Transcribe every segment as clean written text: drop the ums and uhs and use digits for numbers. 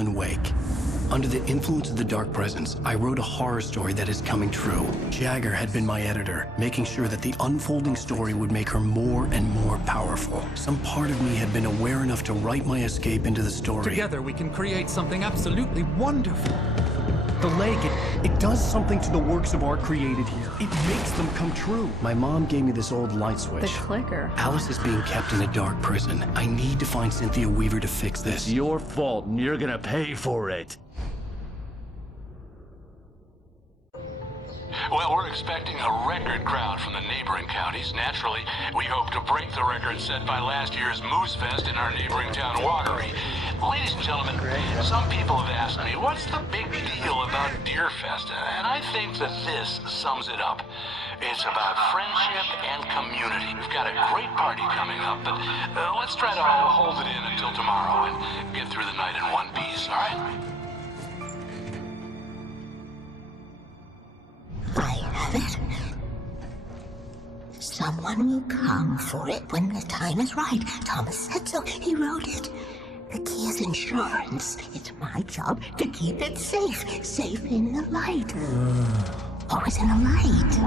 in Wake. Under the influence of the dark presence, I wrote a horror story that is coming true. Jagger had been my editor, making sure that the unfolding story would make her more and more powerful. Some part of me had been aware enough to write my escape into the story. Together we can create something absolutely wonderful. The lake, it does something to the works of art created here. It makes them come true. My mom gave me this old light switch. The clicker. Alice is being kept in a dark prison. I need to find Cynthia Weaver to fix this. It's your fault, and you're gonna pay for it. Well, we're expecting a record crowd from the neighboring counties. Naturally, we hope to break the record set by last year's Moose Fest in our neighboring town, Watery. Ladies and gentlemen, some people have asked me, what's the big deal about Deer Fest? And I think that this sums it up. It's about friendship and community. We've got a great party coming up, but let's try to hold it in until tomorrow and get through the night in one piece, all right? I have it. Someone will come for it when the time is right. Thomas said so. He wrote it. The key is insurance. It's my job to keep it safe. Safe in the light. Always in the light.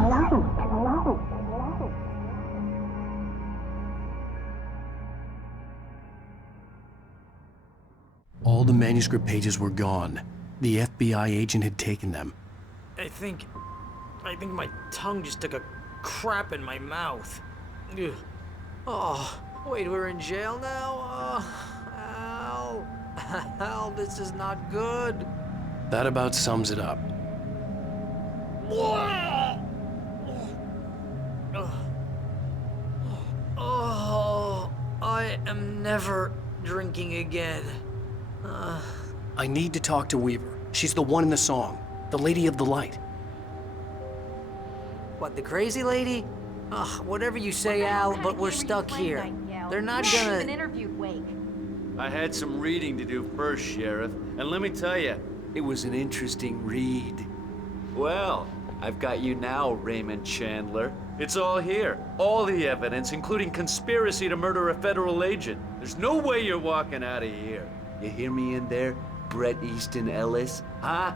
All the manuscript pages were gone. The FBI agent had taken them. I think my tongue just took a crap in my mouth. Ugh. Oh, wait, we're in jail now? Al. Al, this is not good. That about sums it up. Oh, I am never drinking again. I need to talk to Weaver. She's the one in the song. The Lady of the Light. What, the crazy lady? Ugh, whatever you say, Al, but we're stuck here. They're not gonna... interviewed Wake. I had some reading to do first, Sheriff, and let me tell you, it was an interesting read. Well, I've got you now, Raymond Chandler. It's all here. All the evidence, including conspiracy to murder a federal agent. There's no way you're walking out of here. You hear me in there, Bret Easton Ellis? Huh?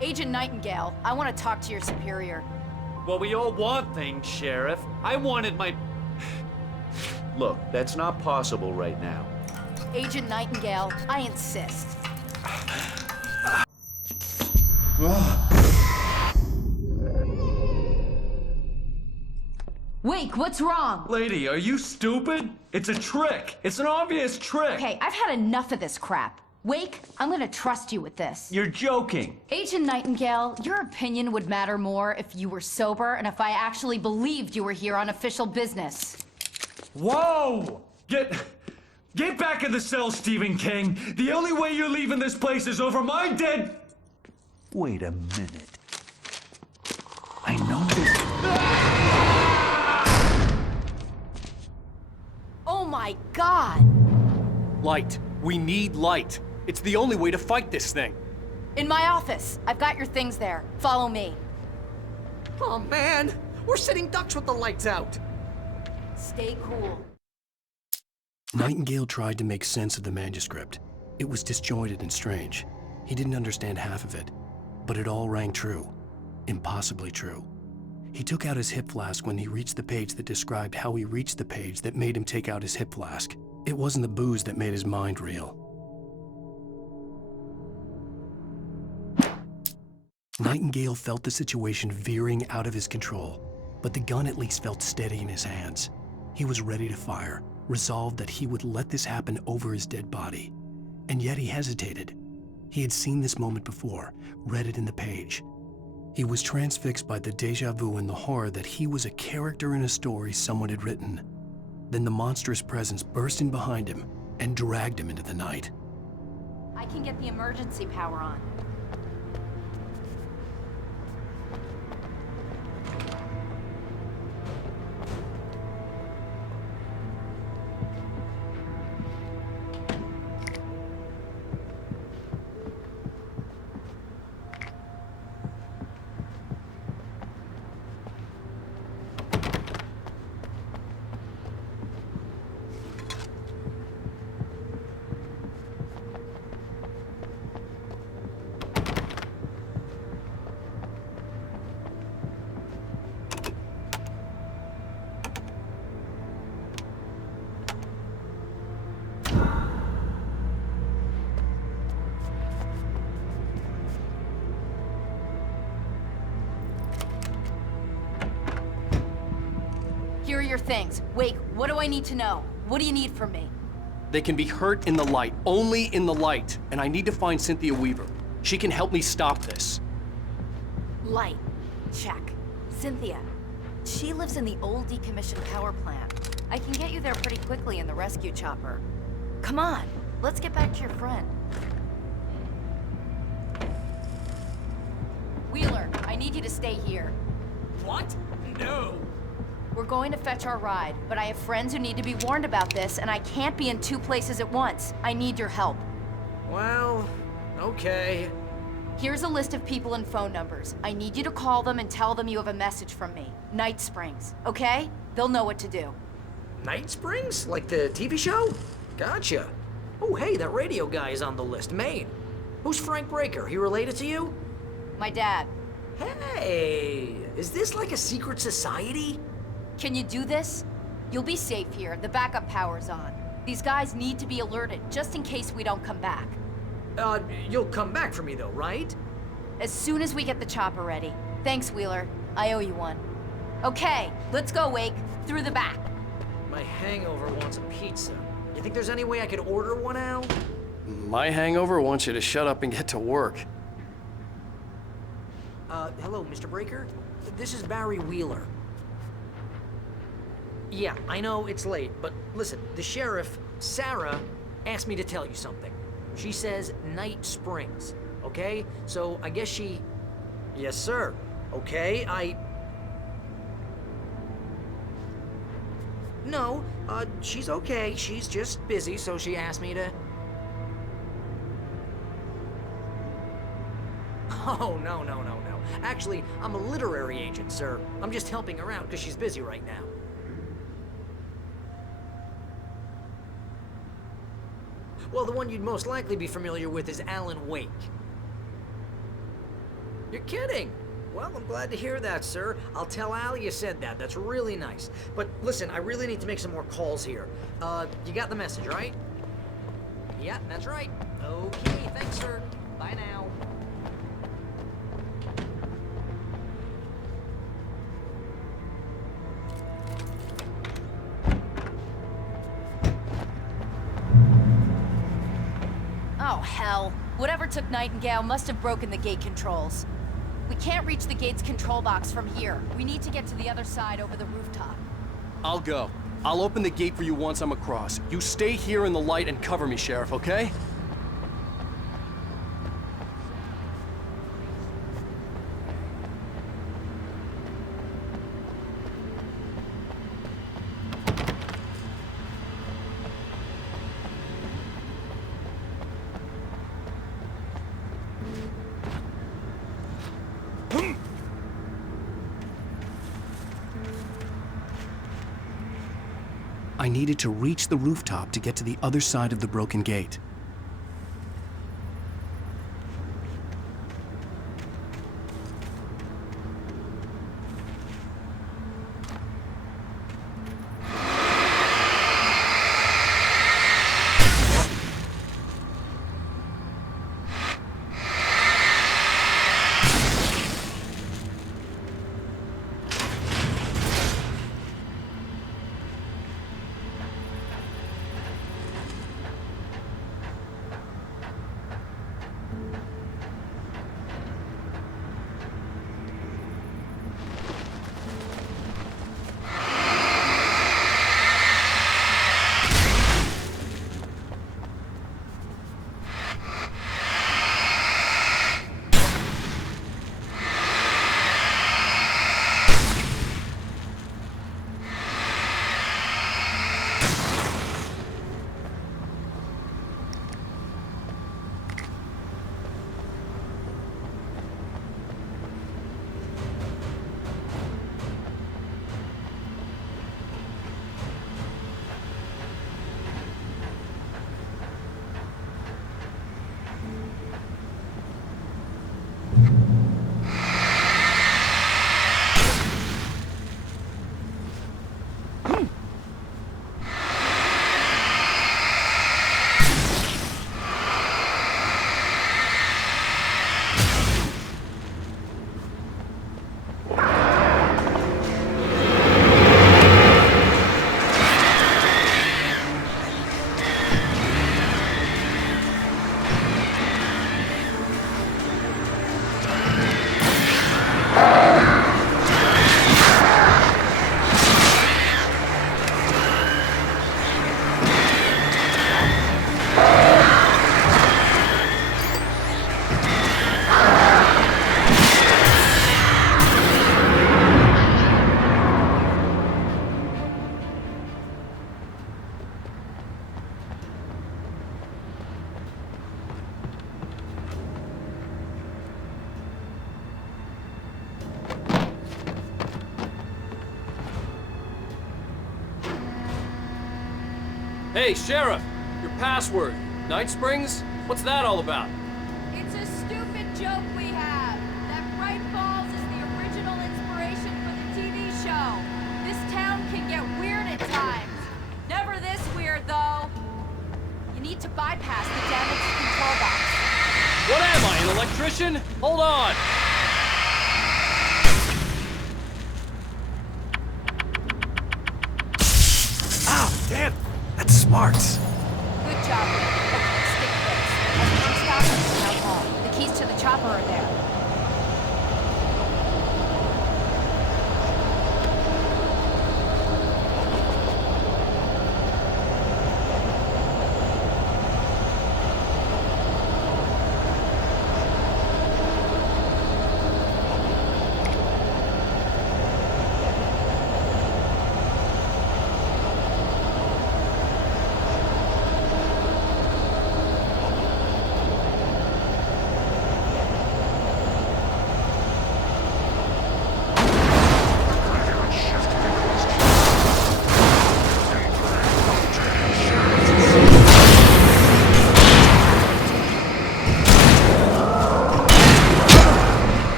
Agent Nightingale, I want to talk to your superior. Well, we all want things, Sheriff. I wanted my... Look, that's not possible right now. Agent Nightingale, I insist. Wake, what's wrong? Lady, are you stupid? It's a trick. It's an obvious trick. Okay, I've had enough of this crap. Wake, I'm gonna trust you with this. You're joking. Agent Nightingale, your opinion would matter more if you were sober and if I actually believed you were here on official business. Whoa! Get back in the cell, Stephen King. The only way you're leaving this place is over my dead... Wait a minute. I know this... Oh my God! Light. We need light. It's the only way to fight this thing. In my office. I've got your things there. Follow me. Oh, man! We're sitting ducks with the lights out! Stay cool. Nightingale tried to make sense of the manuscript. It was disjointed and strange. He didn't understand half of it, but it all rang true. Impossibly true. He took out his hip flask when he reached the page that described how he reached the page that made him take out his hip flask. It wasn't the booze that made his mind reel. Nightingale felt the situation veering out of his control, but the gun at least felt steady in his hands. He was ready to fire, resolved that he would let this happen over his dead body. And yet he hesitated. He had seen this moment before, read it in the page. He was transfixed by the déjà vu and the horror that he was a character in a story someone had written. Then the monstrous presence burst in behind him and dragged him into the night. I can get the emergency power on. things. Wake, what do I need to know? What do you need from me? They can be hurt in the light, only in the light. And I need to find Cynthia Weaver. She can help me stop this. Light. Check. Cynthia. She lives in the old decommissioned power plant. I can get you there pretty quickly in the rescue chopper. Come on, let's get back to your friend. Wheeler, I need you to stay here. What? No. We're going to fetch our ride, but I have friends who need to be warned about this, and I can't be in 2 places at once. I need your help. Well, okay. Here's a list of people and phone numbers. I need you to call them and tell them you have a message from me. Night Springs, okay? They'll know what to do. Night Springs? Like the TV show? Gotcha. Oh, hey, that radio guy is on the list, Maine. Who's Frank Breaker? He related to you? My dad. Hey, is this like a secret society? Can you do this? You'll be safe here. The backup power's on. These guys need to be alerted, just in case we don't come back. You'll come back for me though, right? As soon as we get the chopper ready. Thanks, Wheeler. I owe you one. Okay, let's go, Wake. Through the back. My hangover wants a pizza. You think there's any way I could order one, Al? My hangover wants you to shut up and get to work. Hello, Mr. Breaker? This is Barry Wheeler. Yeah, I know it's late, but listen, the sheriff, Sarah, asked me to tell you something. She says Night Springs, okay? So I guess she... Yes, sir. Okay, No, she's okay. She's just busy, so she asked me to... Oh, no. Actually, I'm a literary agent, sir. I'm just helping her out because she's busy right now. Well, the one you'd most likely be familiar with is Alan Wake. You're kidding? Well, I'm glad to hear that, sir. I'll tell Al you said that. That's really nice. But listen, I really need to make some more calls here. You got the message, right? Yeah, that's right. Okay, thanks, sir. Bye now. Oh, hell. Whatever took Nightingale must have broken the gate controls. We can't reach the gate's control box from here. We need to get to the other side over the rooftop. I'll go. I'll open the gate for you once I'm across. You stay here in the light and cover me, Sheriff, okay? I needed to reach the rooftop to get to the other side of the broken gate. Hey, Sheriff! Your password. Night Springs? What's that all about? It's a stupid joke we have. That Bright Falls is the original inspiration for the TV show. This town can get weird at times. Never this weird, though. You need to bypass the damaged control box. What am I, an electrician? Hold on! Ow, damn! That's smart. Good job, Rick. Okay, stick this. As we don't stop us in our hall. The keys to the chopper are there.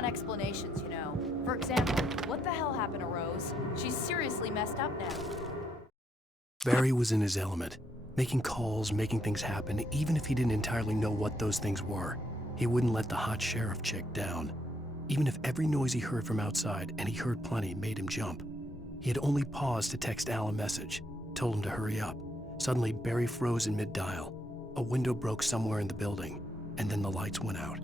on explanations, you know. For example, what the hell happened to Rose? She's seriously messed up now. Barry was in his element, making calls, making things happen, even if he didn't entirely know what those things were. He wouldn't let the hot sheriff chick down. Even if every noise he heard from outside, and he heard plenty, made him jump. He had only paused to text Al a message, told him to hurry up. Suddenly, Barry froze in mid-dial. A window broke somewhere in the building, and then the lights went out.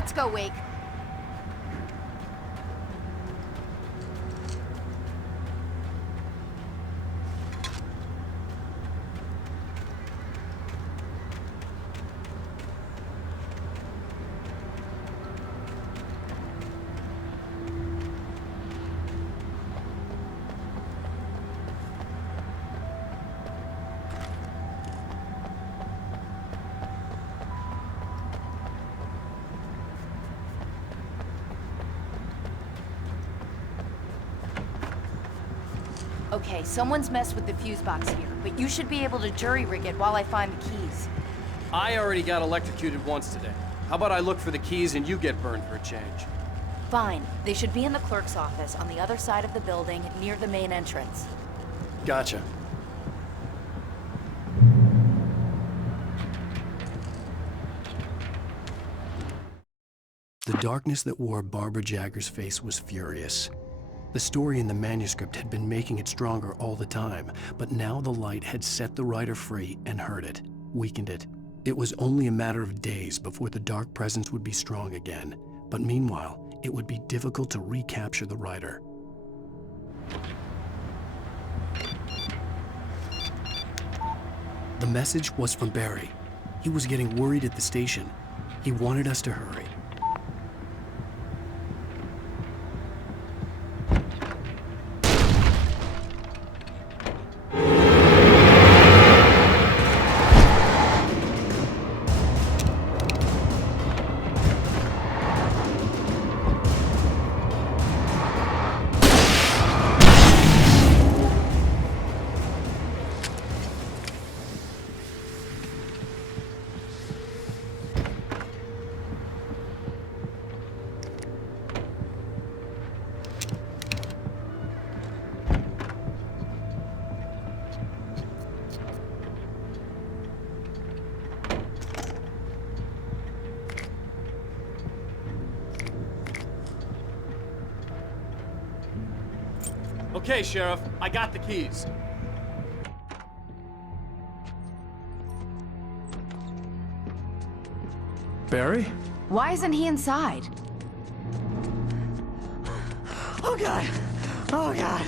Let's go, Wake. Okay, someone's messed with the fuse box here, but you should be able to jury-rig it while I find the keys. I already got electrocuted once today. How about I look for the keys and you get burned for a change? Fine. They should be in the clerk's office on the other side of the building, near the main entrance. Gotcha. The darkness that wore Barbara Jagger's face was furious. The story in the manuscript had been making it stronger all the time, but now the light had set the writer free and hurt it, weakened it. It was only a matter of days before the dark presence would be strong again, but meanwhile, it would be difficult to recapture the writer. The message was from Barry. He was getting worried at the station. He wanted us to hurry. Okay, Sheriff, I got the keys. Barry? Why isn't he inside? Oh God! Oh God!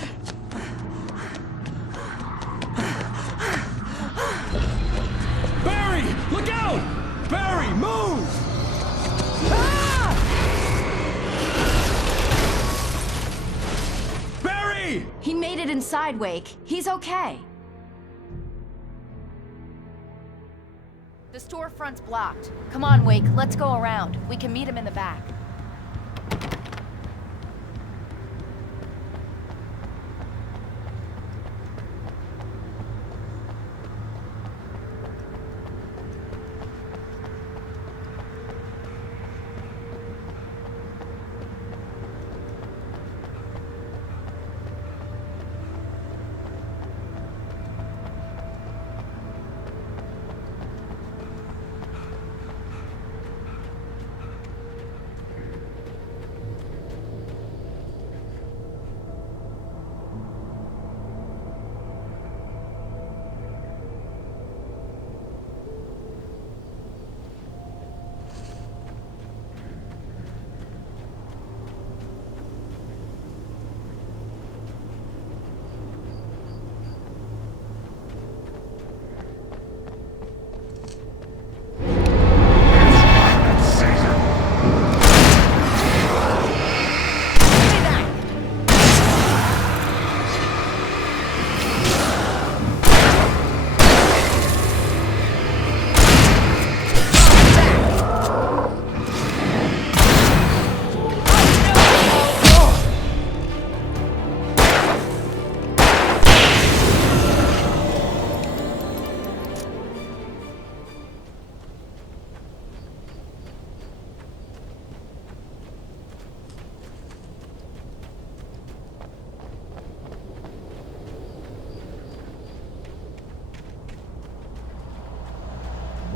Barry! Look out! Barry, move! Barry! He made it inside, Wake. He's okay. The storefront's blocked. Come on, Wake, let's go around. We can meet him in the back.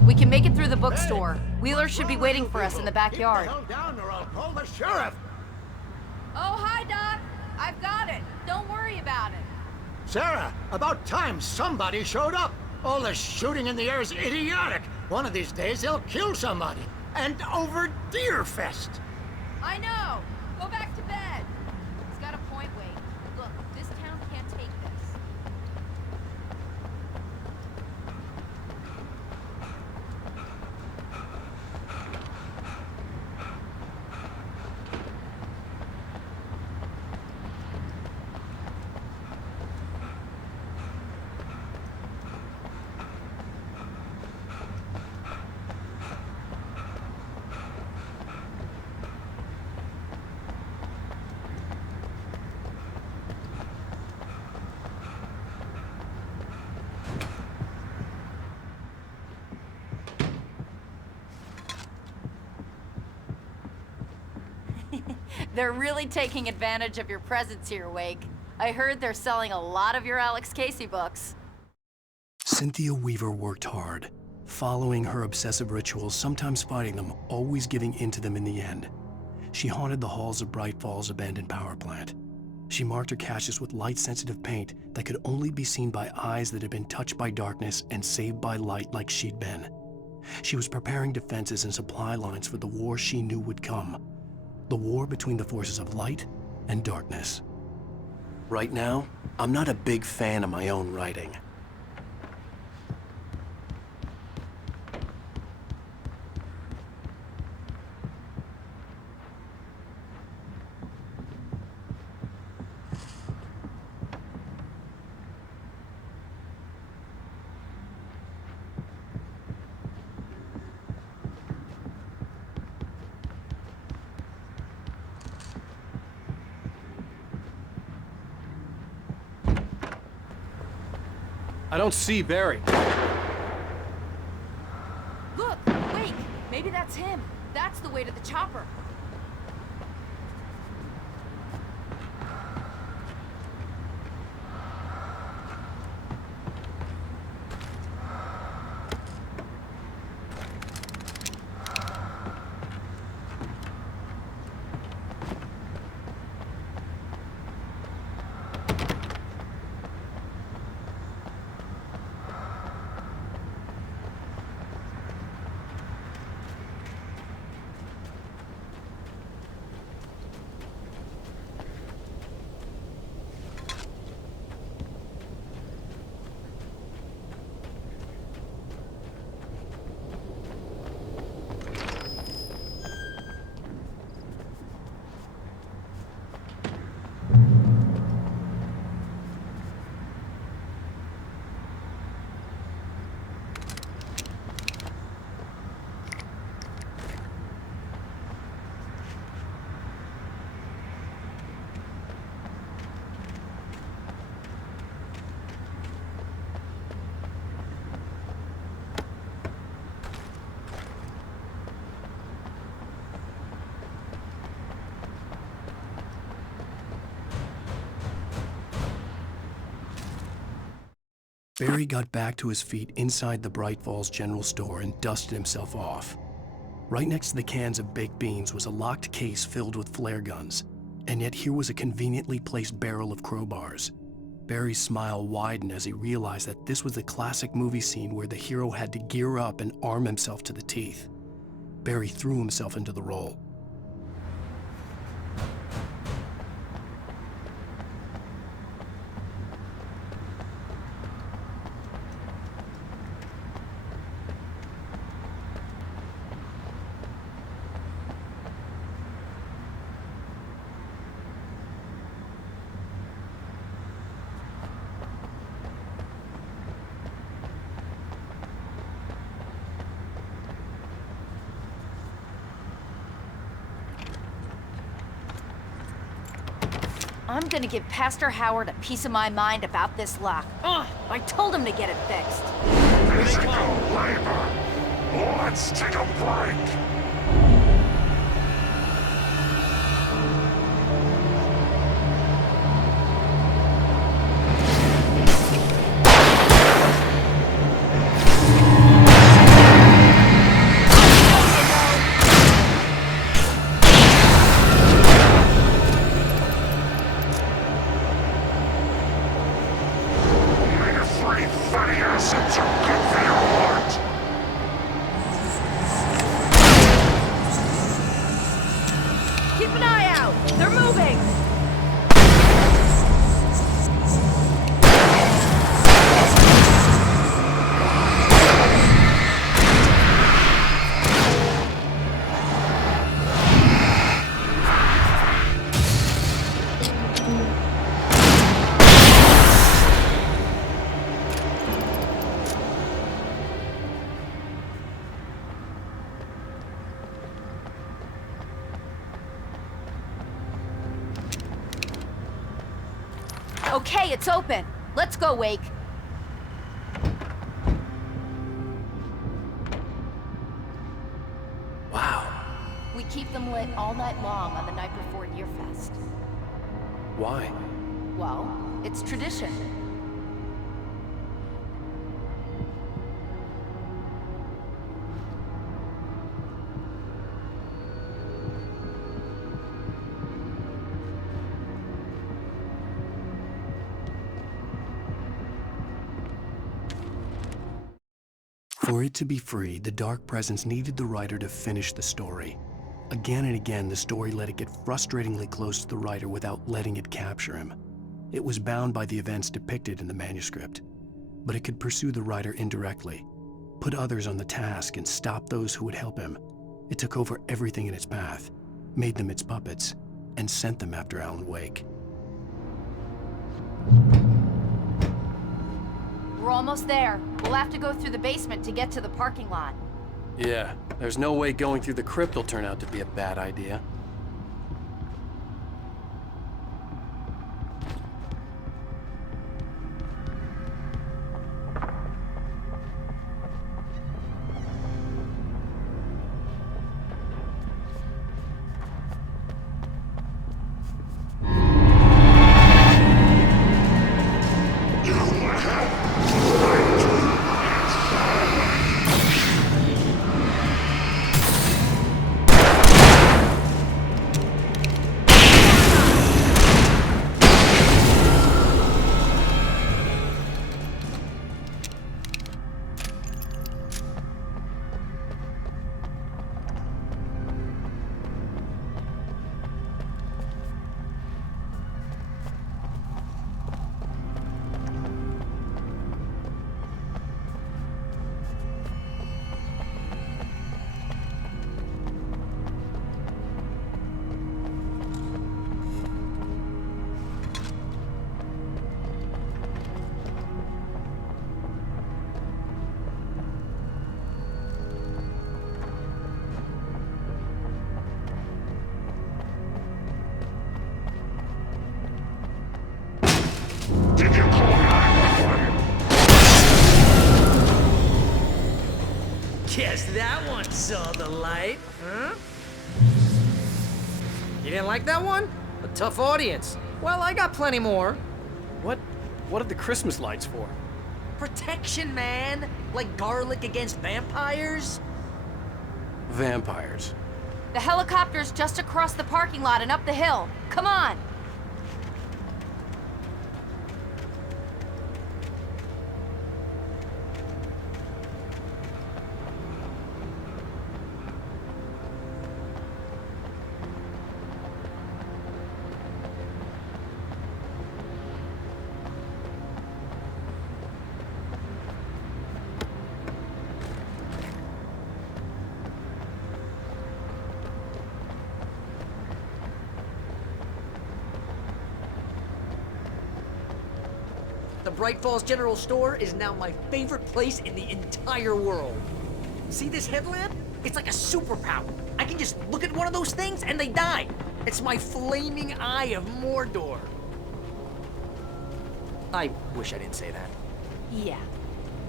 We can make it through the bookstore. Wheeler should be waiting for us in the backyard. Keep the hell down or I'll call the sheriff. Oh, hi, Doc. I've got it. Don't worry about it. Sarah, about time somebody showed up. All this shooting in the air is idiotic. One of these days they'll kill somebody. and over Deerfest. I know! Go back to bed! He's got a point, Wade. Look, this town can't take this. They're really taking advantage of your presence here, Wake. I heard they're selling a lot of your Alex Casey books. Cynthia Weaver worked hard, following her obsessive rituals, sometimes fighting them, always giving in to them in the end. She haunted the halls of Bright Falls' abandoned power plant. She marked her caches with light-sensitive paint that could only be seen by eyes that had been touched by darkness and saved by light like she'd been. She was preparing defenses and supply lines for the war she knew would come. The war between the forces of light and darkness. Right now, I'm not a big fan of my own writing. I don't see Barry. Look! Wake! Maybe that's him. That's the way to the chopper. Barry got back to his feet inside the Bright Falls General Store and dusted himself off. Right next to the cans of baked beans was a locked case filled with flare guns, and yet here was a conveniently placed barrel of crowbars. Barry's smile widened as he realized that this was the classic movie scene where the hero had to gear up and arm himself to the teeth. Barry threw himself into the role. I'm gonna give Pastor Howard a piece of my mind about this lock. Ugh, I told him to get it fixed. Physical labor. Let's take a break. Fatty acids are good for your heart. Okay, it's open. Let's go, Wake. Wow. We keep them lit all night long on the night before Deerfest. Why? Well, it's tradition. For it to be free, the Dark Presence needed the writer to finish the story. Again and again, the story let it get frustratingly close to the writer without letting it capture him. It was bound by the events depicted in the manuscript, but it could pursue the writer indirectly, put others on the task, and stop those who would help him. It took over everything in its path, made them its puppets, and sent them after Alan Wake. We're almost there. We'll have to go through the basement to get to the parking lot. Yeah, there's no way going through the crypt will turn out to be a bad idea. Guess that one saw the light, huh? You didn't like that one? A tough audience. Well, I got plenty more. What are the Christmas lights for? Protection, man. Like garlic against vampires. Vampires. The helicopter's just across the parking lot and up the hill. Come on! The Bright Falls General Store is now my favorite place in the entire world. See this headlamp? It's like a superpower. I can just look at one of those things and they die. It's my flaming eye of Mordor. I wish I didn't say that. Yeah.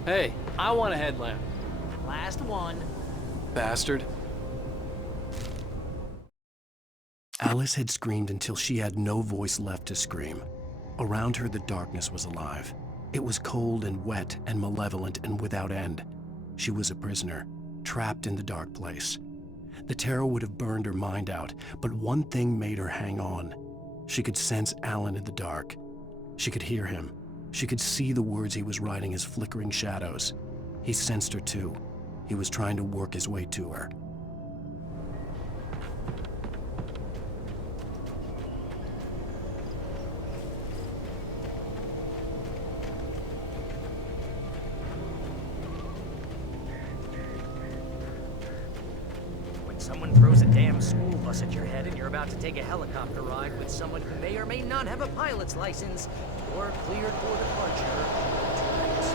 Hey, I want a headlamp. Last one. Bastard. Alice had screamed until she had no voice left to scream. Around her, the darkness was alive. It was cold and wet and malevolent and without end. She was a prisoner, trapped in the dark place. The terror would have burned her mind out, but one thing made her hang on. She could sense Alan in the dark. She could hear him. She could see the words he was writing as flickering shadows. He sensed her too. He was trying to work his way to her. Someone throws a damn school bus at your head and you're about to take a helicopter ride with someone who may or may not have a pilot's license or cleared for departure. Tonight's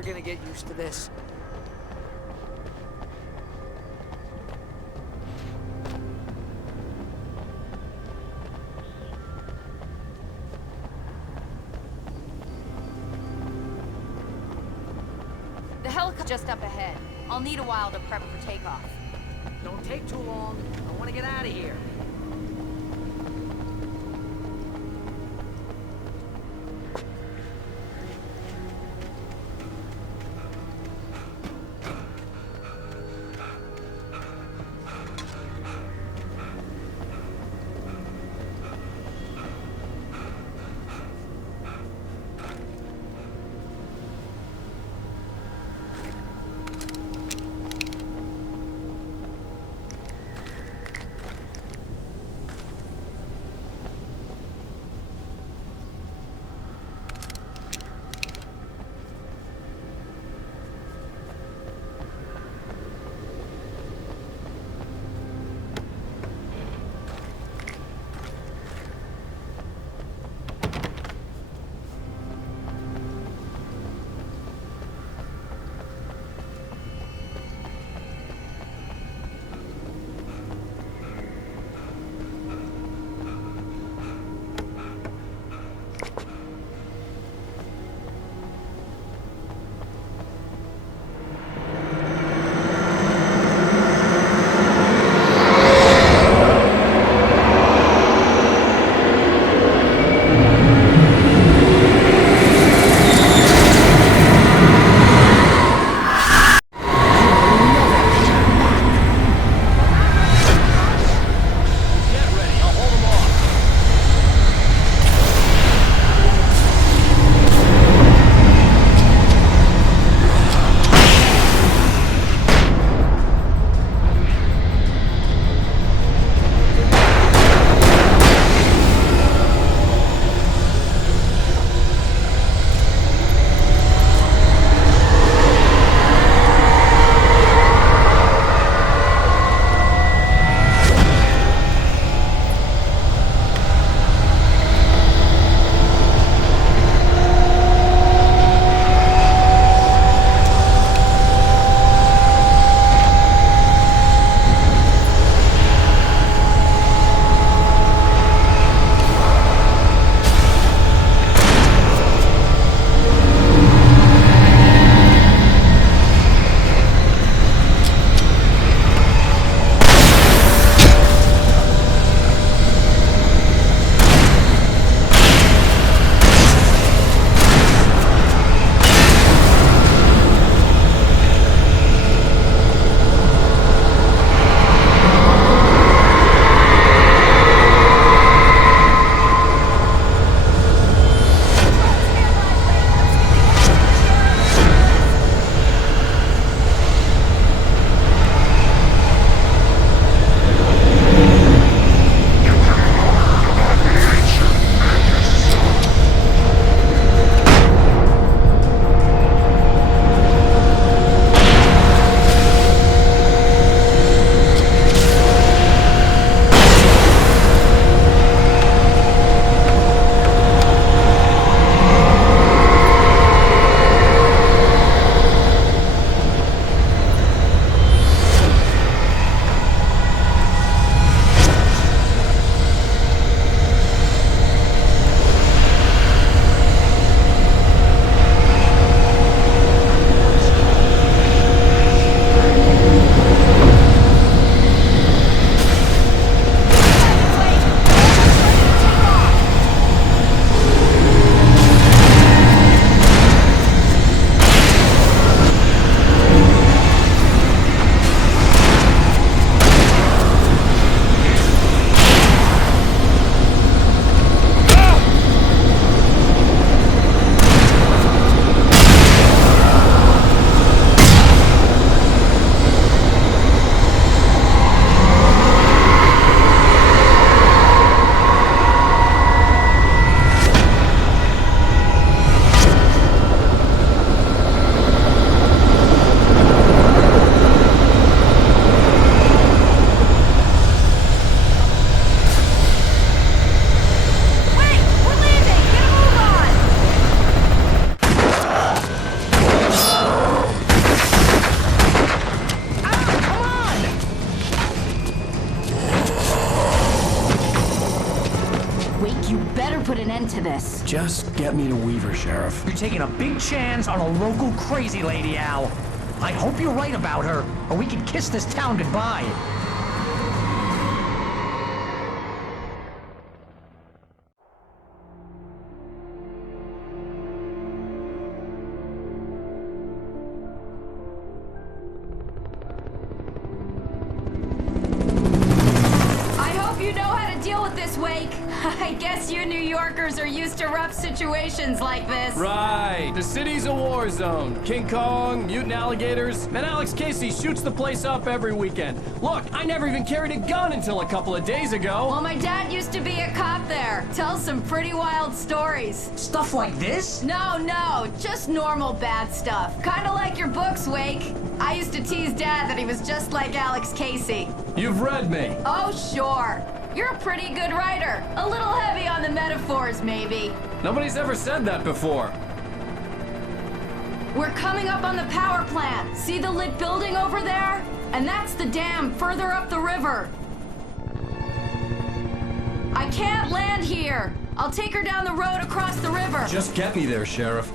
never gonna get used to this. The helicopter's just up ahead. I'll need a while to prep for takeoff. Don't take too long. I want to get out of here. better put an end to this. Just get me to Weaver, Sheriff. You're taking a big chance on a local crazy lady, Al. I hope you're right about her, or we can kiss this town goodbye. Wake. I guess you New Yorkers are used to rough situations like this. Right. The city's a war zone. King Kong, mutant alligators, and Alex Casey shoots the place up every weekend. Look, I never even carried a gun until a couple of days ago. Well, my dad used to be a cop there. Tells some pretty wild stories. Stuff like this? No, just normal bad stuff. Kinda like your books, Wake. I used to tease Dad that he was just like Alex Casey. You've read me. Oh, sure. You're a pretty good writer. A little heavy on the metaphors, maybe. Nobody's ever said that before. We're coming up on the power plant. See the lit building over there? And that's the dam further up the river. I can't land here. I'll take her down the road across the river. Just get me there, Sheriff.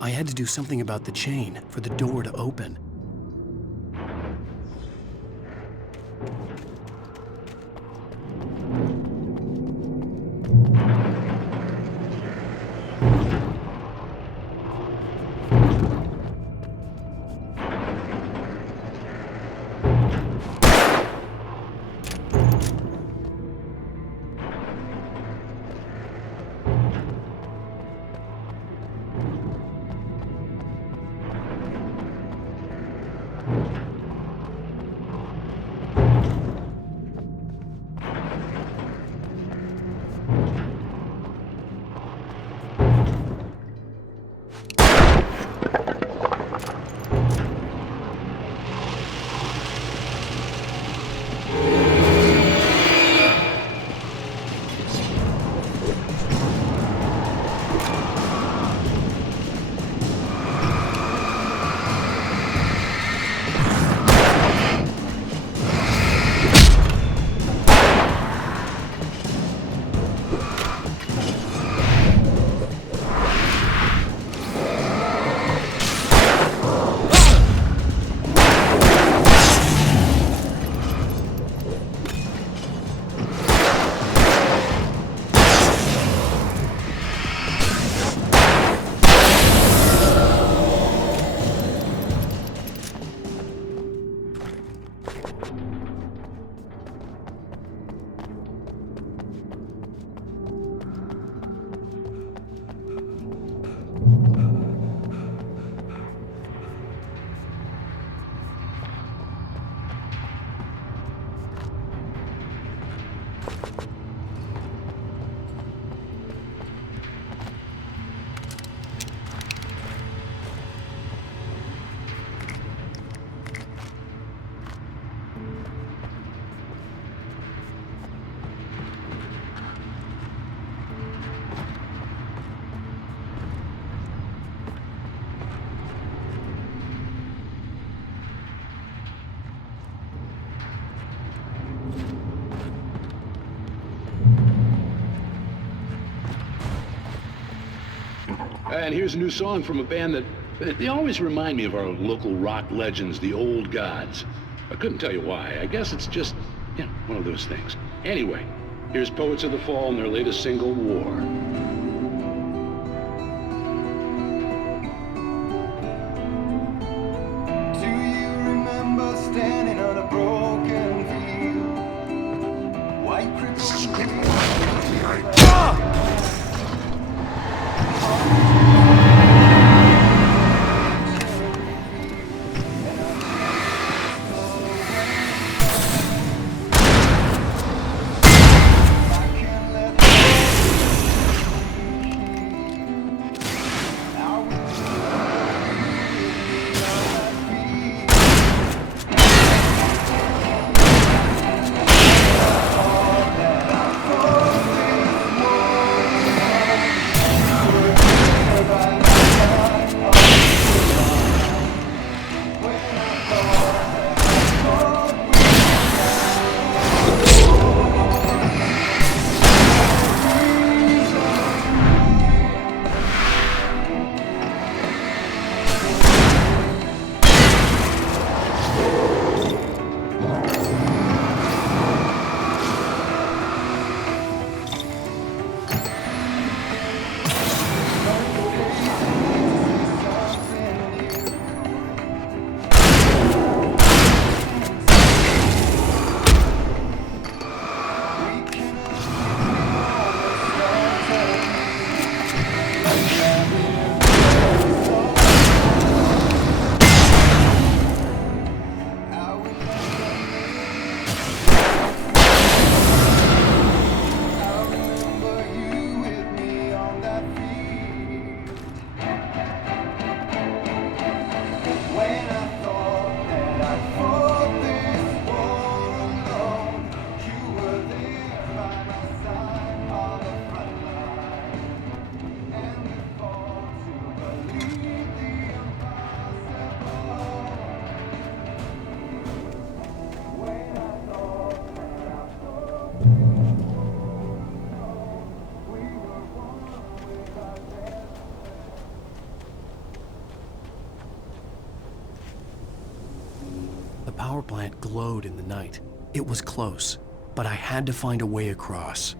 I had to do something about the chain for the door to open. And here's a new song from a band that they always remind me of our local rock legends, the Old Gods. I couldn't tell you why. I guess it's just, one of those things. Anyway, here's Poets of the Fall and their latest single, War. Do you remember standing on a broken field? White crippled. The power plant glowed in the night. It was close, but I had to find a way across.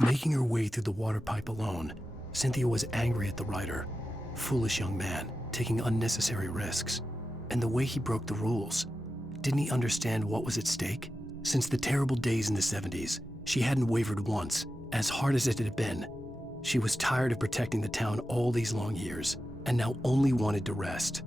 Making her way through the water pipe alone, Cynthia was angry at the writer. Foolish young man, taking unnecessary risks. And the way he broke the rules. Didn't he understand what was at stake? Since the terrible days in the 70s, she hadn't wavered once, As hard as it had been, she was tired of protecting the town all these long years, and now only wanted to rest.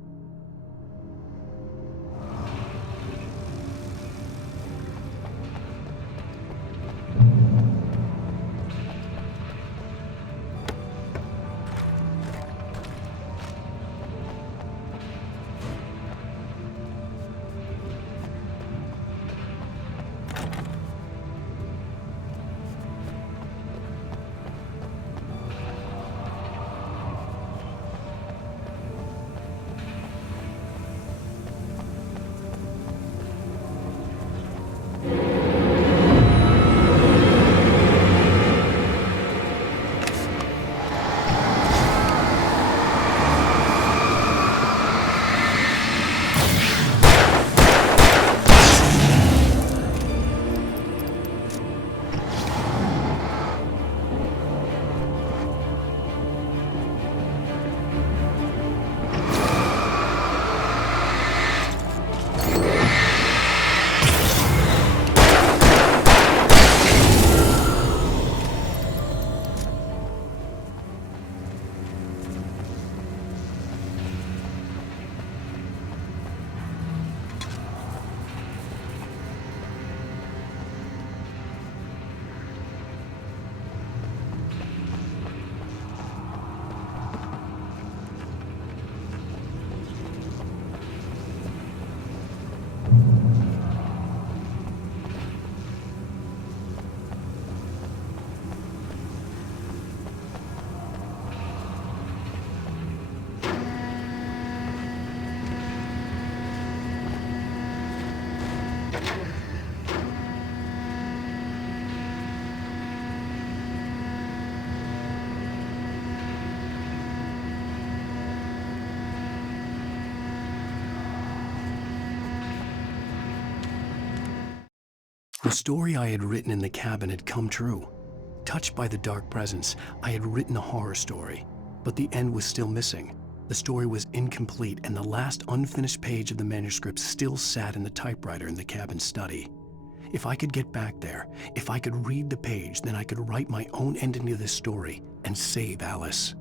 The story I had written in the cabin had come true. Touched by the dark presence, I had written a horror story, but the end was still missing. The story was incomplete, and the last unfinished page of the manuscript still sat in the typewriter in the cabin study. If I could get back there, if I could read the page, then I could write my own ending to this story and save Alice.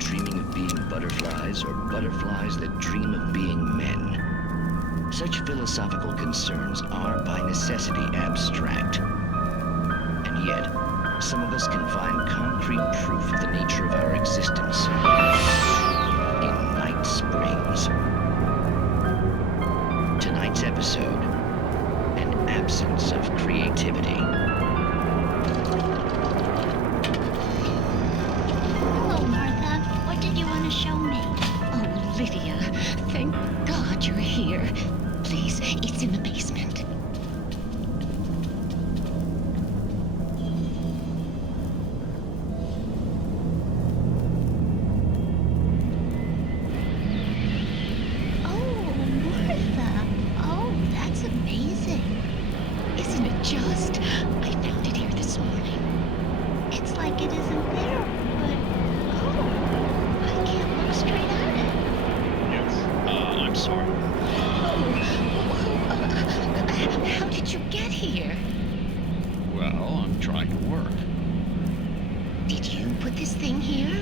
dreaming of being butterflies or butterflies that dream of being men. Such philosophical concerns are by necessity abstract. And yet, some of us can find concrete proof of the nature of our existence in Night Springs. Tonight's episode, an absence of creativity. Hello, Martha. What did you want to show me? Oh, Lydia, thank God you're here. Please, it's in the basement. Oh, Martha. Oh, that's amazing. Isn't it just? I found it here this morning. It's like it isn't there, but oh, I can't look straight at it. Yes, I'm sorry. How did you get here? Well, I'm trying to work. Did you put this thing here?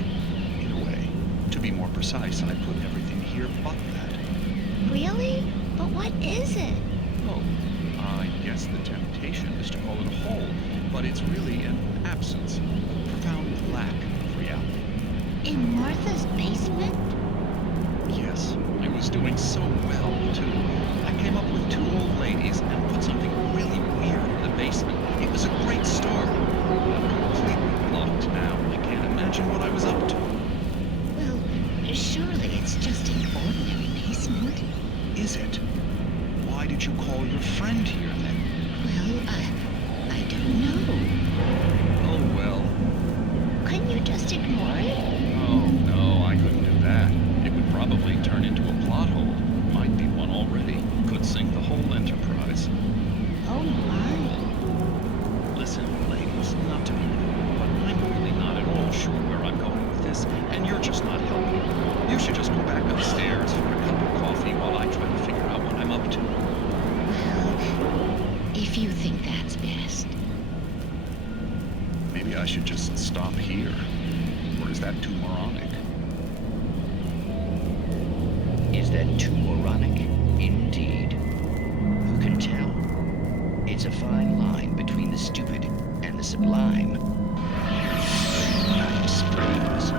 In a way. To be more precise, I put everything here but that. Really? But what is it? Oh, I guess the temptation is to call it a hole, but it's really an absence, a profound lack of reality. In Martha's basement? Yes, I was doing so well, too. I came up with 2 old ladies and put something really weird in the basement. It was a great start. I'm completely blocked now. I can't imagine what I was up to. Well, surely it's just an ordinary basement. Is it? Why did you call your friend here, then? Well, I don't know. Oh, well. Couldn't you just ignore it? Oh, no, I couldn't do that. It would probably turn into a plot hole. Might be one already. Could sink the whole enterprise. Oh, my. Listen, ladies, not to be rude, but I'm really not at all sure where I'm going with this, and you're just not helping. You should just go back upstairs for a cup of coffee while I try to figure out what I'm up to. Well, if you think that's best. Maybe I should just stop here. Or is that too moronic? Is that too moronic? Indeed. Who can tell? It's a fine line between the stupid and the sublime. Night Springs.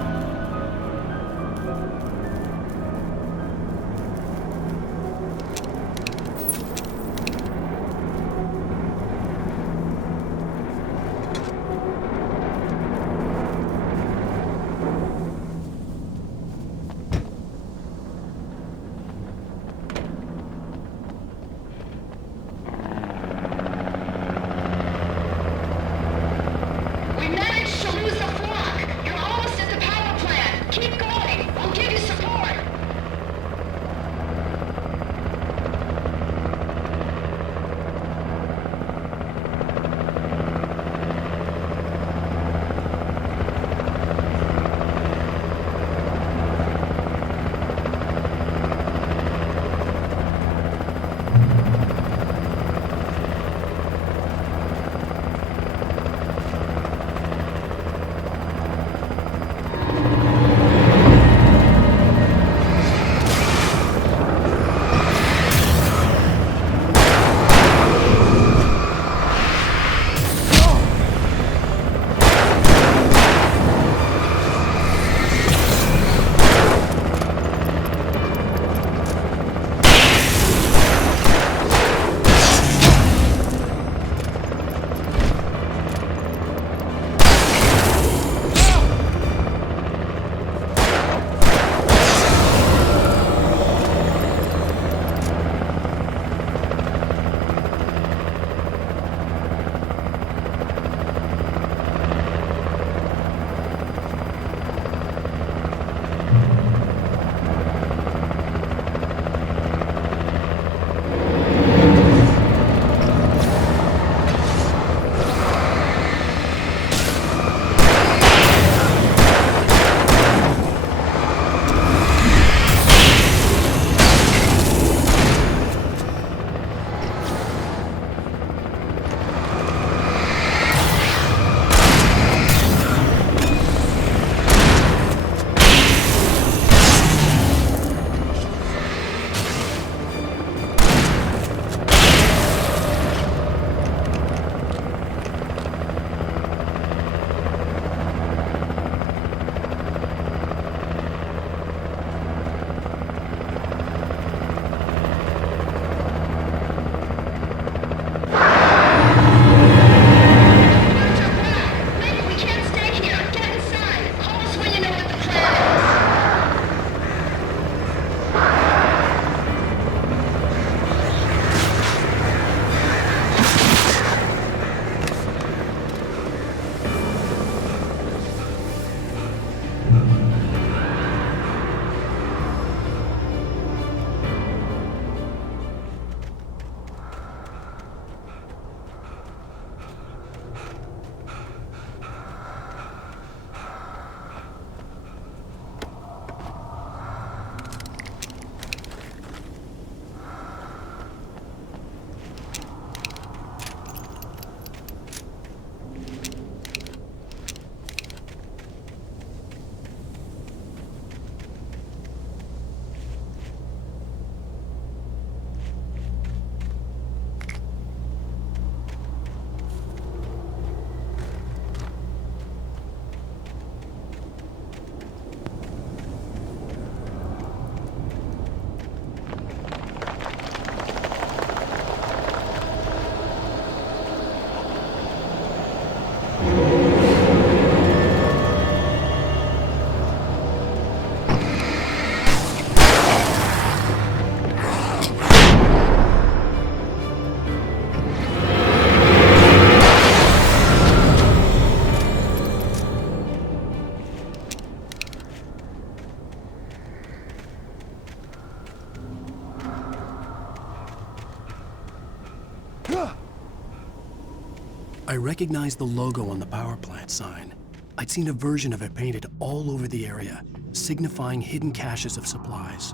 I recognized the logo on the power plant sign. I'd seen a version of it painted all over the area, signifying hidden caches of supplies.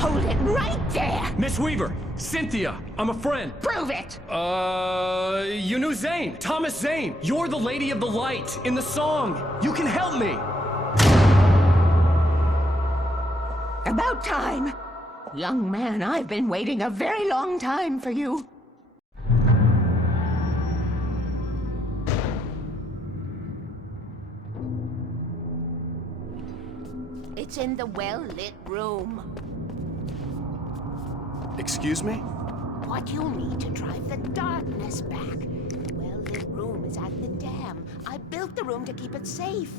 Hold it right there! Miss Weaver! Cynthia! I'm a friend! Prove it! You knew Zane! Thomas Zane! You're the Lady of the Light in the song! You can help me! About time! Young man, I've been waiting a very long time for you. It's in the well-lit room. Excuse me? What you'll need to drive the darkness back. The well-lit room is at the dam. I built the room to keep it safe.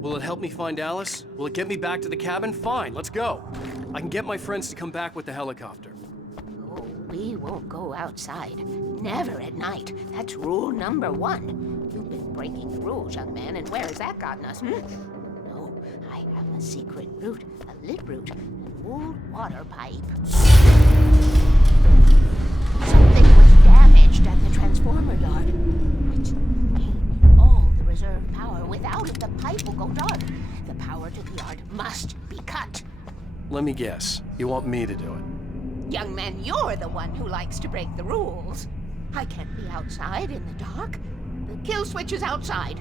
Will it help me find Alice? Will it get me back to the cabin? Fine, let's go. I can get my friends to come back with the helicopter. Oh, we won't go outside. Never at night. That's rule number 1. You've been breaking the rules, young man, and where has that gotten us, No, I have a secret route, a lit route, an old water pipe. Something was damaged at the transformer yard, which drained all the reserve power. Without it, the pipe will go dark. The power to the yard must be cut. Let me guess. You want me to do it? Young man, you're the one who likes to break the rules. I can't be outside in the dark. The kill switch is outside.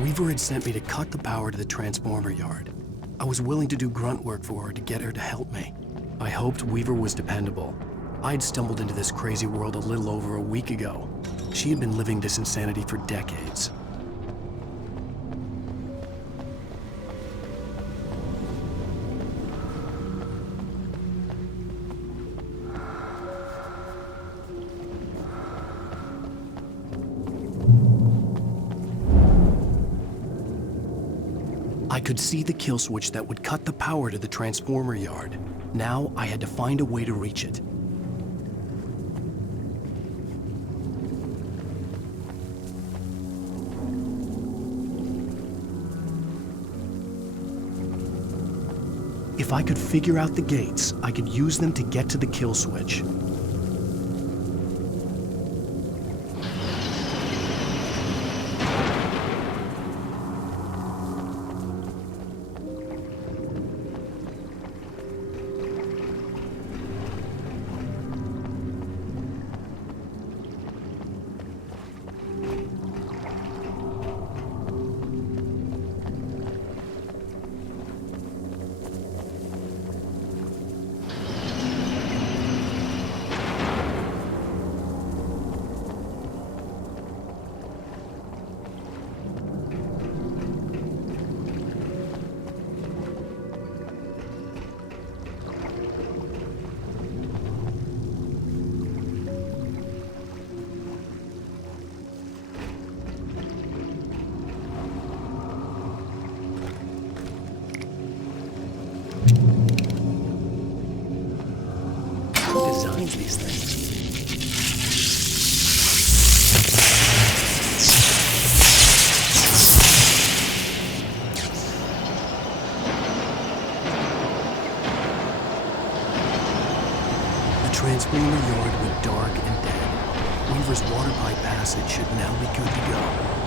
Weaver had sent me to cut the power to the transformer yard. I was willing to do grunt work for her to get her to help me. I hoped Weaver was dependable. I'd stumbled into this crazy world a little over a week ago. She had been living this insanity for decades. I could see the kill switch that would cut the power to the transformer yard. Now I had to find a way to reach it. If I could figure out the gates, I could use them to get to the kill switch. finds these things. The transponder yard went dark and dead. Weaver's water pipe passage should now be good to go.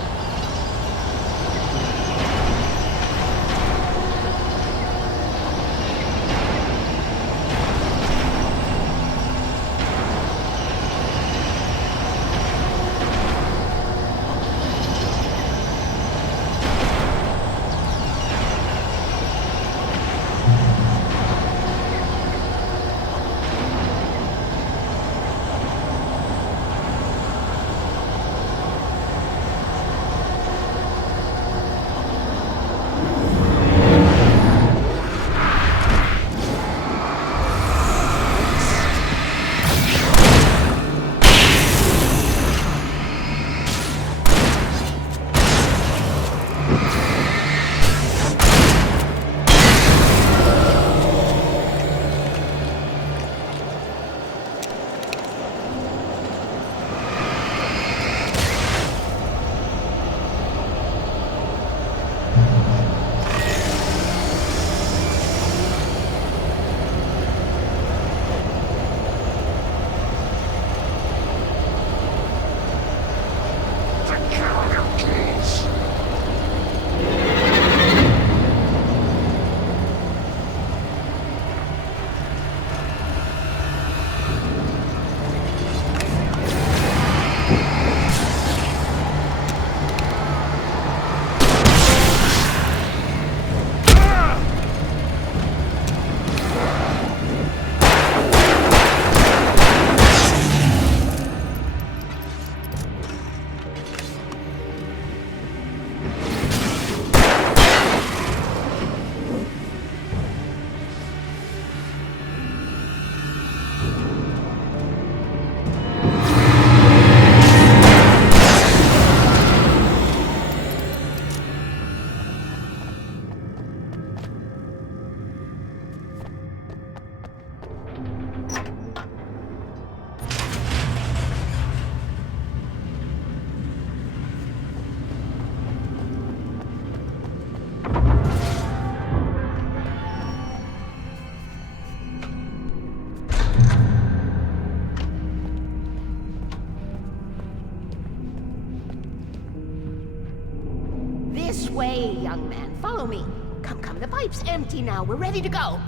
This way, young man. Follow me. Come, come. The pipe's empty now. We're ready to go.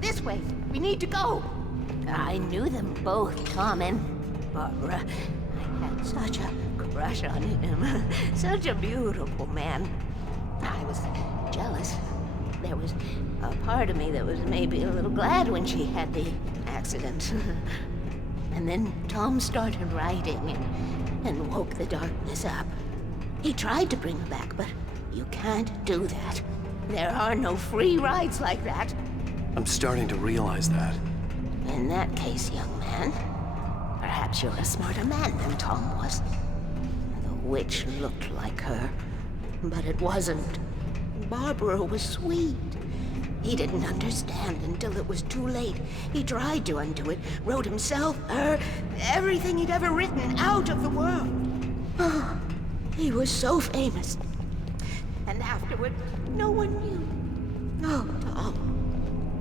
This way. We need to go. I knew them both, Tom and Barbara. I had such a crush on him. Such a beautiful man. I was jealous. There was a part of me that was maybe a little glad when she had the accident. And then Tom started writing and woke the darkness up. He tried to bring her back, but you can't do that. There are no free rides like that. I'm starting to realize that. In that case, young man, perhaps you're a smarter man than Tom was. The witch looked like her, but it wasn't. Barbara was sweet. He didn't understand until it was too late. He tried to undo it, wrote himself, her, everything he'd ever written out of the world. Oh, he was so famous. And afterward, no one knew. Oh, Tom.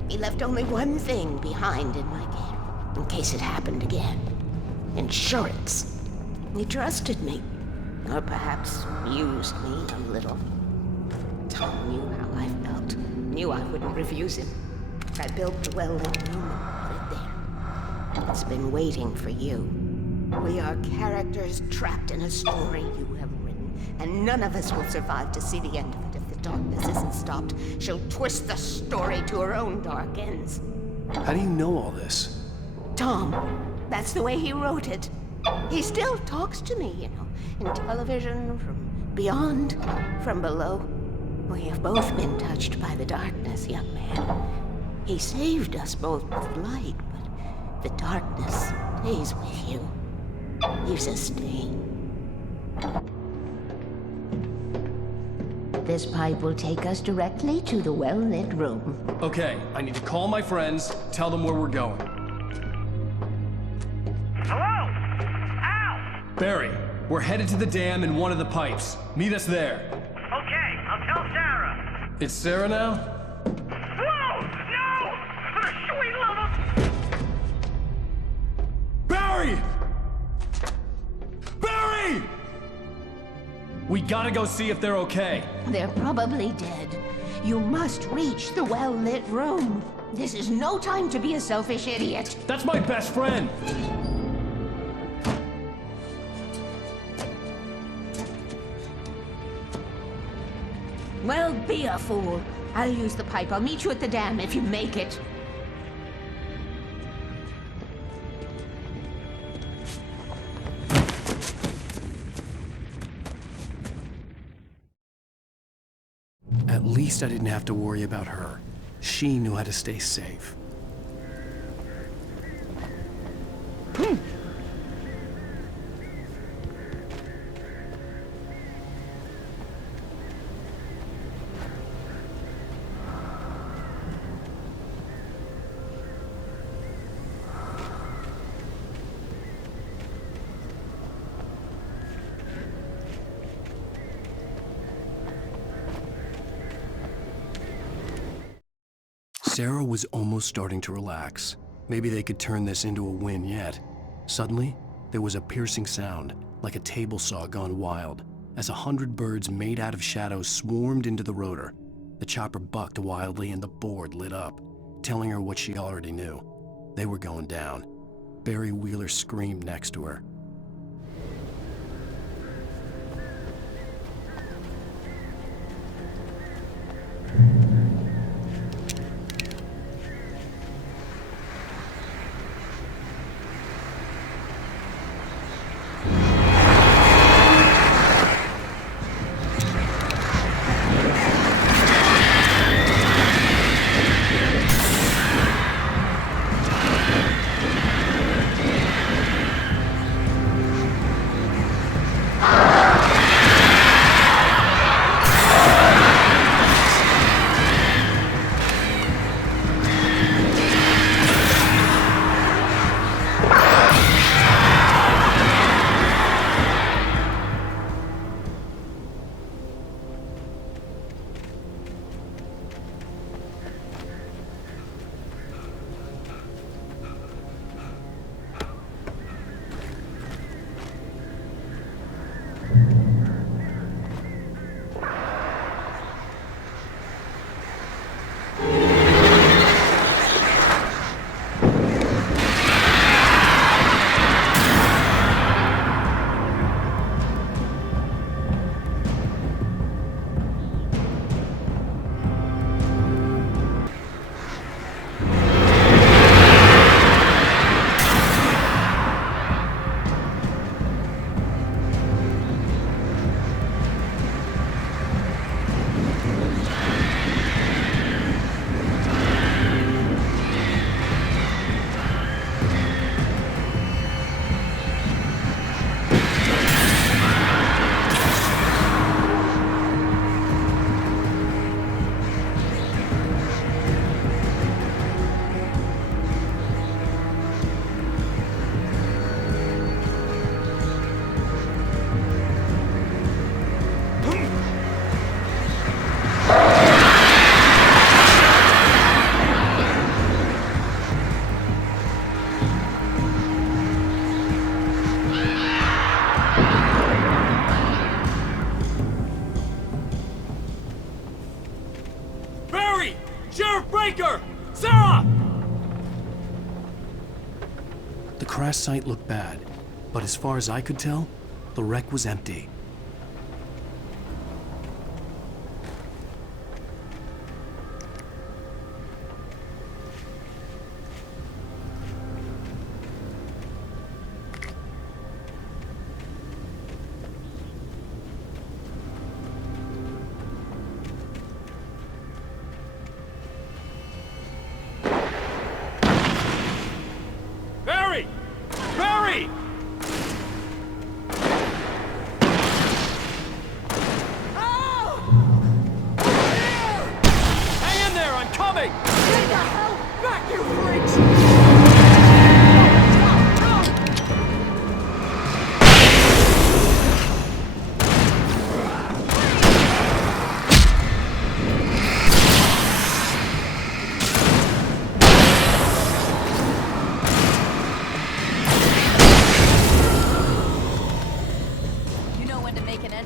He left only one thing behind in my care, in case it happened again. Insurance. He trusted me. Or perhaps used me a little. Tom knew how I felt. Knew I wouldn't refuse him. I built the well-lit room and put it there. It's been waiting for you. We are characters trapped in a story you have written, and none of us will survive to see the end of it if the darkness isn't stopped. She'll twist the story to her own dark ends. How do you know all this? Tom, that's the way he wrote it. He still talks to me, you know, in television, from beyond, from below. We have both been touched by the darkness, young man. He saved us both with light, but the darkness stays with you. You sustain. but this pipe will take us directly to the well-lit room. Okay, I need to call my friends, tell them where we're going. Hello? Al! Barry, we're headed to the dam in one of the pipes. Meet us there. Okay, I'll tell Sarah. It's Sarah now? Whoa! No! For the sweet love of... Barry! Barry! We gotta go see if they're okay. They're probably dead. You must reach the well-lit room. This is no time to be a selfish idiot. That's my best friend! Well, be a fool. I'll use the pipe. I'll meet you at the dam if you make it. At least I didn't have to worry about her. She knew how to stay safe. Sarah was almost starting to relax. Maybe they could turn this into a win yet. Suddenly, there was a piercing sound, like a table saw gone wild, as 100 birds made out of shadows swarmed into the rotor. The chopper bucked wildly and the board lit up, telling her what she already knew. They were going down. Barry Wheeler screamed next to her. The crash site looked bad, but as far as I could tell, the wreck was empty.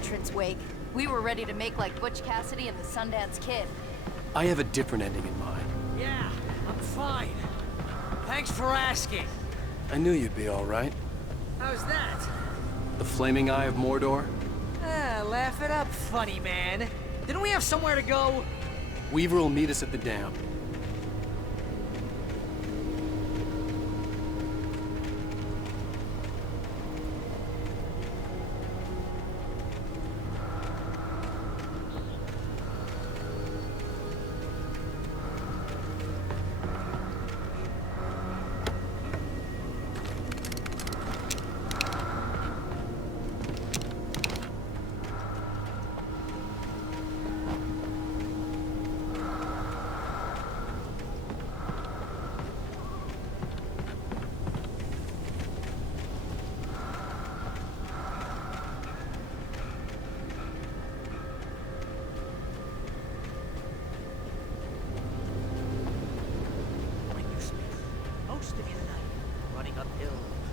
entrance, Wake. We were ready to make like Butch Cassidy and the Sundance Kid. I have a different ending in mind. Yeah, I'm fine. Thanks for asking. I knew you'd be all right. How's that? The flaming eye of Mordor? Laugh it up, funny man. Didn't we have somewhere to go? Weaver will meet us at the dam.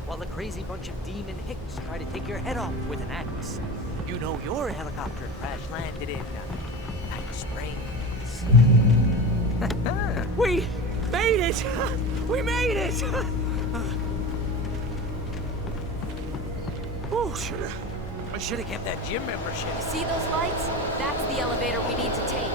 While a crazy bunch of demon hicks try to take your head off with an axe. You know your helicopter crash landed in Night Springs. We made it! We made it! Oh, I should have kept that gym membership. You see those lights? That's the elevator we need to take.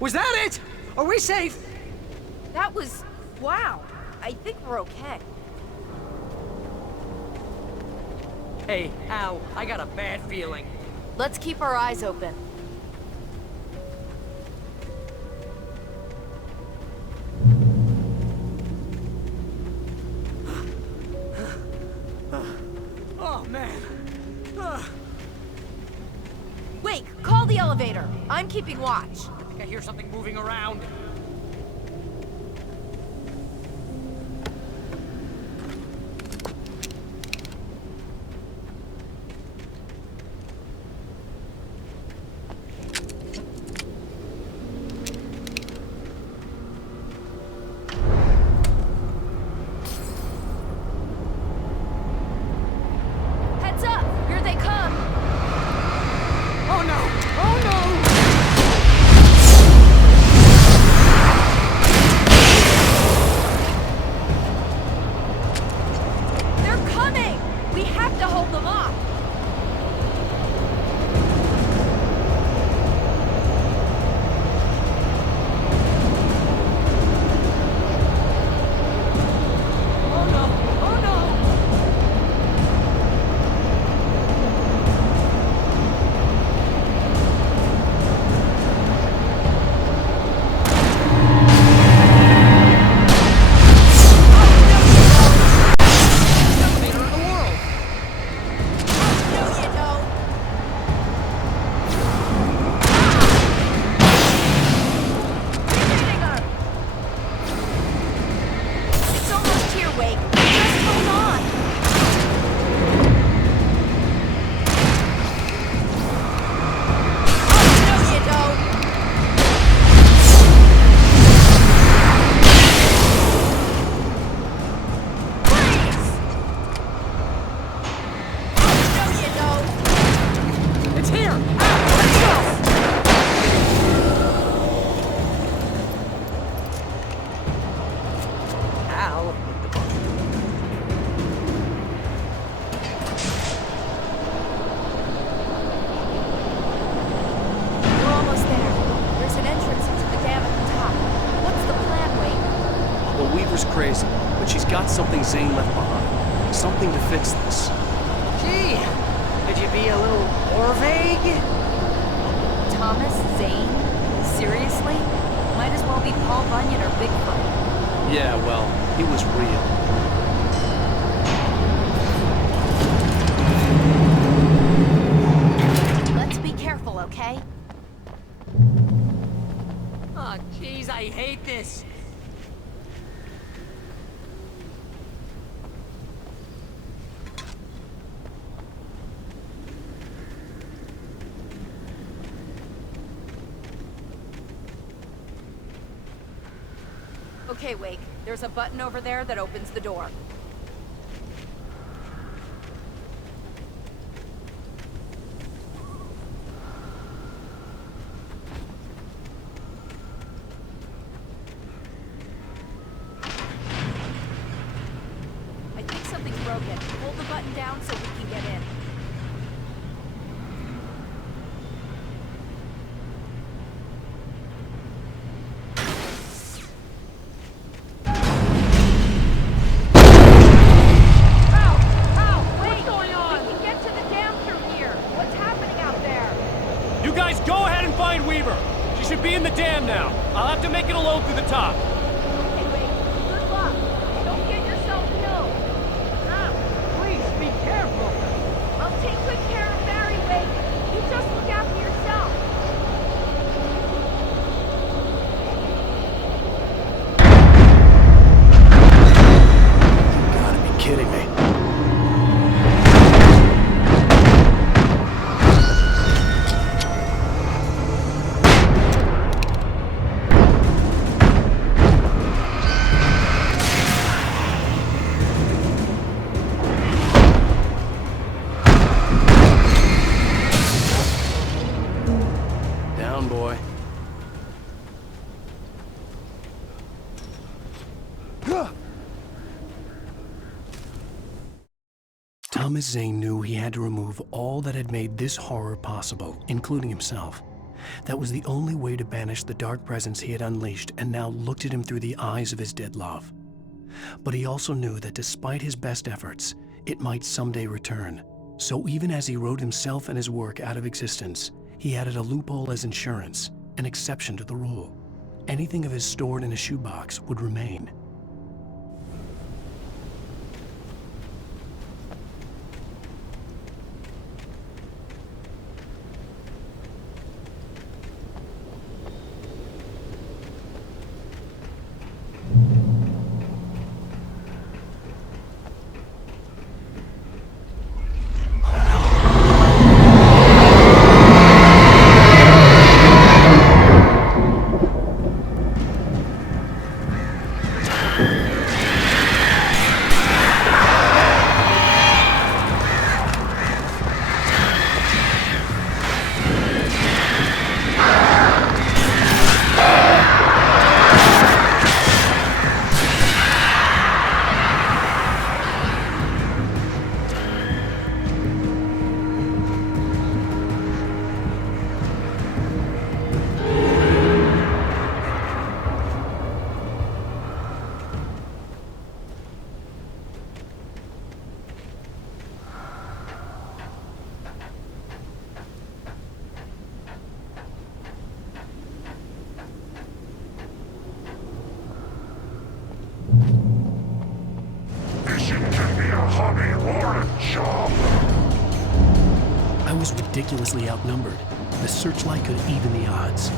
Was that it? Are we safe? That was... wow. I think we're okay. Hey, Al, I got a bad feeling. Let's keep our eyes open. Oh, man. Wake, call the elevator. I'm keeping watch. I think I hear something moving around. Heads up! Here they come! Oh no! Oh no! They're coming! We have to hold them off! Oh no! Oh no! It's almost here, Wake. Just hold on. Oh, no, you don't. Freeze! Oh, no, you don't. It's here! Let's go! Al, the We're almost there. There's an had something Zane left behind. Something to fix this. Gee, could you be a little more vague? Thomas Zane? Seriously? Might as well be Paul Bunyan or Bigfoot. Yeah, well, he was real. Let's be careful, okay? Oh, jeez, I hate this. Okay, Wake. There's a button over there that opens the door. I think something's broken. Hold the button down so we can get in. Should be in the dam now. I'll have to make it alone through the top. Okay, Wake. Good luck. Don't get yourself killed. Please be careful. I'll take good care of Barry, Wake. You just look after yourself. You gotta be kidding me. Thomas Zane knew he had to remove all that had made this horror possible, including himself. That was the only way to banish the dark presence he had unleashed and now looked at him through the eyes of his dead love. But he also knew that despite his best efforts, it might someday return. So even as he wrote himself and his work out of existence, he added a loophole as insurance, an exception to the rule. Anything of his stored in a shoebox would remain. I was ridiculously outnumbered. The searchlight could even the odds.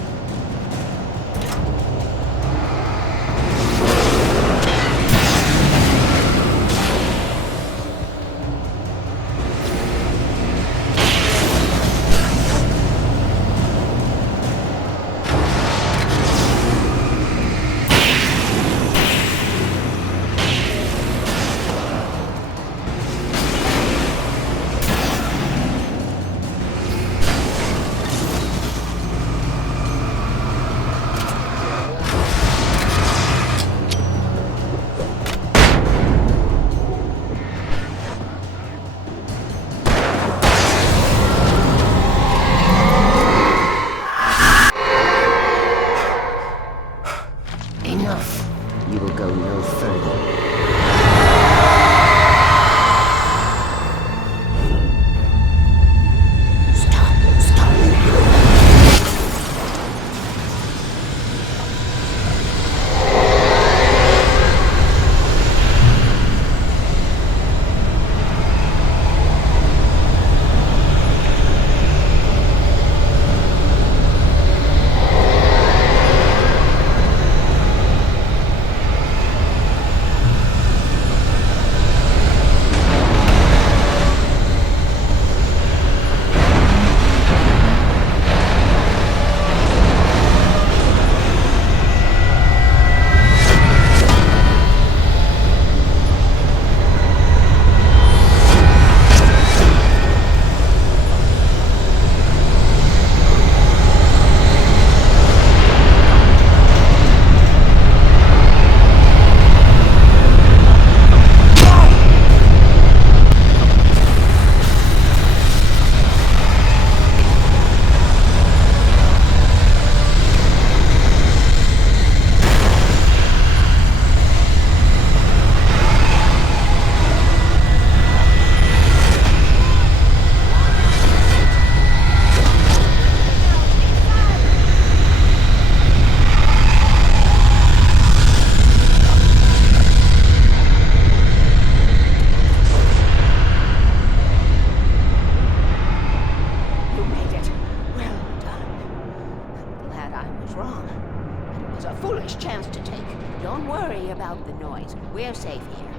out the noise. We're safe here.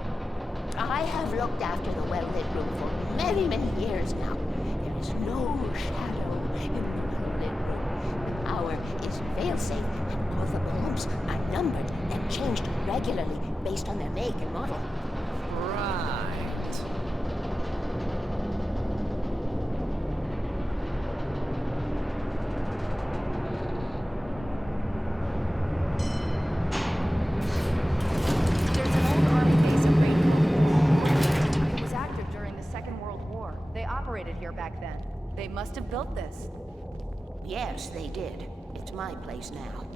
I have looked after the well-lit room for many, many years now. There is no shadow in the well-lit room. The power is fail-safe, and all the bulbs are numbered and changed regularly based on their make and model. Right. There's an old army base at Rainbow. It was active during the Second World War. They operated here back then. They must have built this. Yes, they did. It's my place now.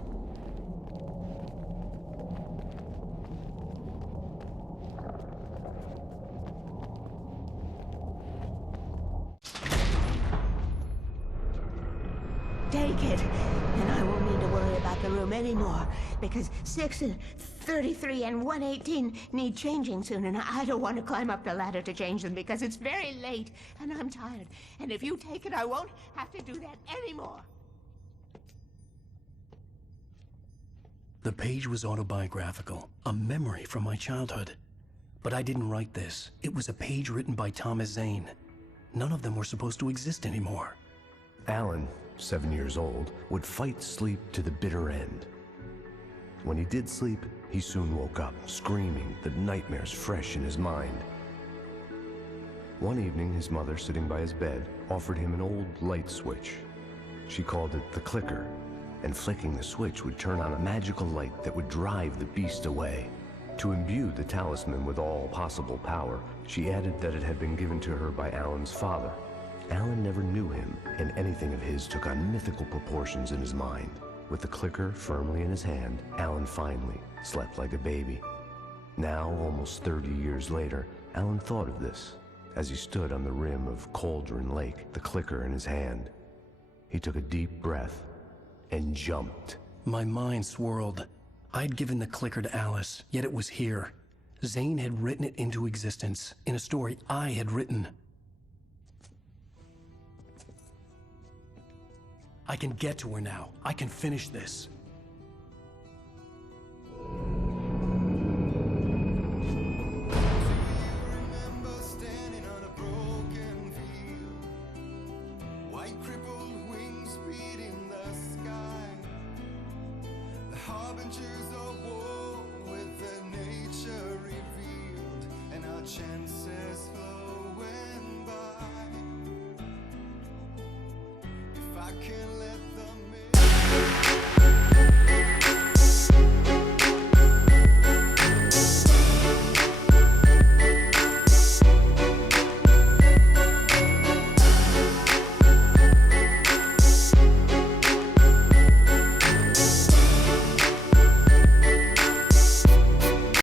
Take it, and I won't need to worry about the room anymore, because 6 and 33 and 118 need changing soon, and I don't want to climb up the ladder to change them because it's very late, and I'm tired. And if you take it, I won't have to do that anymore. The page was autobiographical, a memory from my childhood. But I didn't write this. It was a page written by Thomas Zane. None of them were supposed to exist anymore. Alan, 7 years old, would fight sleep to the bitter end. When he did sleep, he soon woke up, screaming, the nightmares fresh in his mind. One evening, his mother, sitting by his bed, offered him an old light switch. She called it the clicker, and flicking the switch would turn on a magical light that would drive the beast away. To imbue the talisman with all possible power, she added that it had been given to her by Alan's father. Alan never knew him, and anything of his took on mythical proportions in his mind. With the clicker firmly in his hand, Alan finally slept like a baby. Now, almost 30 years later, Alan thought of this as he stood on the rim of Cauldron Lake, the clicker in his hand. He took a deep breath and jumped. My mind swirled. I'd given the clicker to Alice, yet it was here. Zane had written it into existence, in a story I had written. I can get to her now. I can finish this. Harbingers of war with their nature revealed and our chances flowing by. If I can let